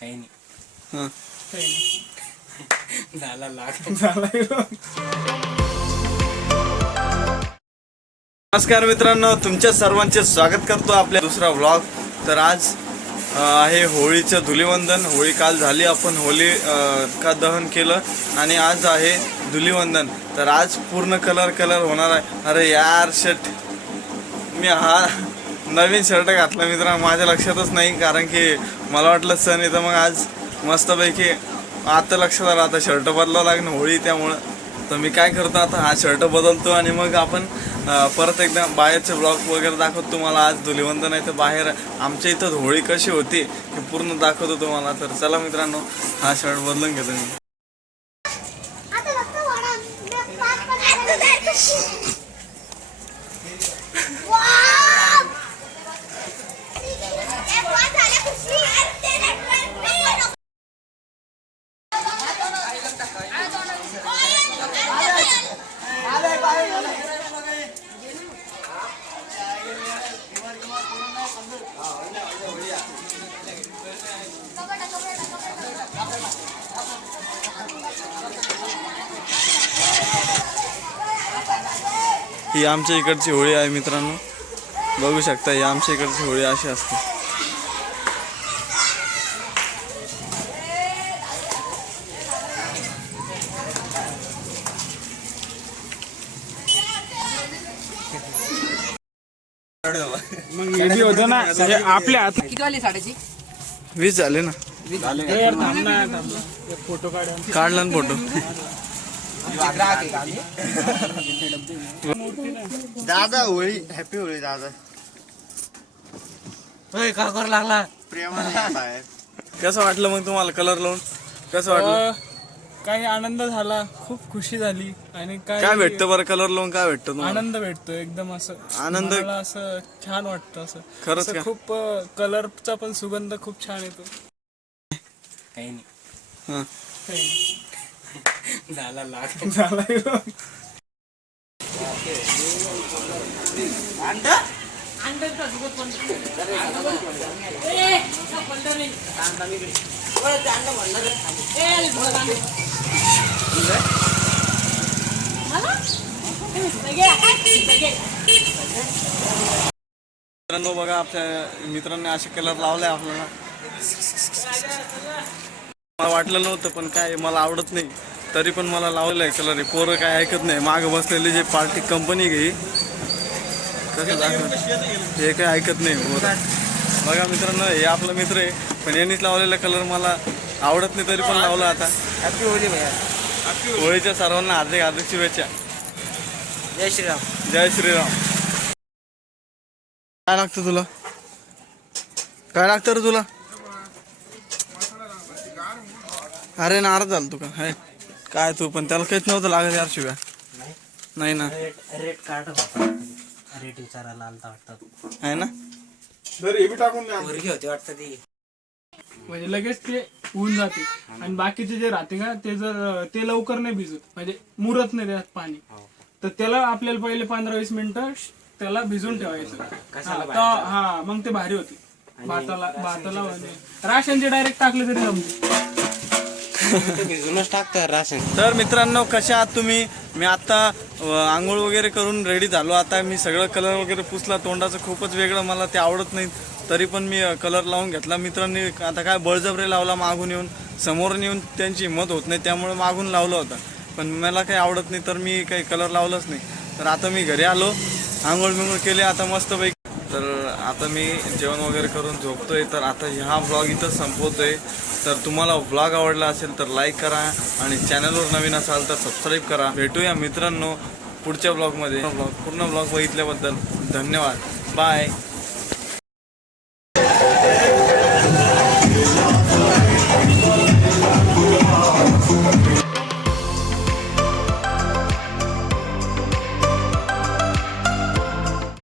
काही नाही. हां झाला लाग. नमस्कार मित्रांनो, तुमच्या सर्वांचे स्वागत करतो आपल्या दुसरा व्लॉग. तर आज आहे होळीचं धुलीवंदन. होळी काल झाली, आपण होळी का दहन केलं आणि आज आहे धुलीवंदन. तर आज पूर्ण कलर होणार आहे. अरे यार शर्ट, मी हा नवीन शर्ट घातला मित्रांनो, माझ्या लक्षातच नाही, कारण की मला वाटलं सण आहे तर मग आज मस्तपैकी आता लक्षात आलं आता शर्ट बदलावं लागणं होळी, त्यामुळं तर मी काय करतो आता हा शर्ट बदलतो आणि मग आपण परत एकदा बाहेरचे ब्लॉग वगैरे दाखवतो तुम्हाला. आज धुलीवंदन आहे तर बाहेर आमच्या इथं होळी कशी होती हे पूर्ण दाखवतो तुम्हाला. तर चला मित्रांनो, हा शर्ट बदलून घेतो मी. ही आमच्या इकडची होळी आहे मित्रांनो, बघू शकता. ही आमच्या इकडची होळी अशी असते. मग हे बी होतं ना म्हणजे आपल्या हात. किती वाली साडेची 20 झाले ना. फोटो काढला ना फोटो. दादा होळी, हॅपी होळी दादा. का करू लागला? प्रेमाने कसं वाटलं मग तुम्हाला कलर लावून? कसं वाटलं? काही आनंद झाला, खूप खुशी झाली. आणि काय भेटतं बरं कलर लावून? काय भेटतं तुम्हाला? आनंद भेटतो एकदम. असं आनंद? मनाला असं छान वाटतं. असं खरंच असं का? खूप कलरचा पण सुगंध खूप छान येतो. काही नाही. हां झाला लाग. मित्रांनो बघा, आपल्या मित्रांनी असे कलर लावलाय आपल्याला. मला वाटलं नव्हतं, पण काय मला आवडत नाही तरी पण मला लावलेलं आहे कलर. पोरं काय ऐकत नाही. मागं बसलेली जे पार्टी कंपनी घे कसं दाखवत, हे काय ऐकत नाही पोरं. बघा मित्रांनो, हे आपला मित्र आहे, पण यांनीच लावलेला कलर मला आवडत नाही तरी पण लावला. आता हॅपी होळी भैया. होळीच्या सर्वांना हार्दिक हार्दिक शुभेच्छा. जय श्रीराम. जय श्रीराम. काय लागतं तुला? काय लागतं रे तुला? अरे नाराज झालं तू का? हाय काय तू पण त्याला काहीच नव्हतं लागत यार शिव्या. नाही ना, रेट कार्ड रेट विचारायला आलता वाटतं. आहे ना. पोरगी होती वाटतं ती. म्हणजे लगेच ते होऊन जाते. आणि बाकीचे जे राहते का ते जर ते लवकर नाही भिजत, म्हणजे मुरत नाही त्यात पाणी, तर त्याला आपल्याला पहिले 15-20 मिनिटं त्याला भिजून ठेवायचं. हा मग ते भारी होते. भाताला म्हणजे राशनचे डायरेक्ट टाकले तरी जमते. भिजूनच टाकतं राशन. तर मित्रांनो, कशा आहात तुम्ही? मी आता आंघोळ वगैरे करून रेडी झालो. आता मी सगळं कलर वगैरे पुसला. तोंडाचं खूपच वेगळं, मला ते आवडत नाही तरी पण मी कलर लावून घेतला. मित्रांनी आता काय बळजबरी लावला, मागून येऊन समोरून येऊन त्यांची हिंमत होत नाही त्यामुळे मागून लावलं होतं, पण मला काही आवडत नाही तर मी काही कलर लावलंच नाही. तर आता मी घरी आलो, आंघोळ बिंघोळ केले आता मस्तपैकी. तर आता मी जेवण वगैरे करून झोपतोय. तर आता हा व्लॉग इथं संपवतोय. तर तुम्हाला व्लॉग आवडला असेल तर लाईक करा आणि चॅनलवर नवीन असाल तर सबस्क्राईब करा. भेटूया मित्रांनो पुढच्या व्लॉगमध्ये. पूर्ण व्लॉग बघितल्याबद्दल धन्यवाद. बाय.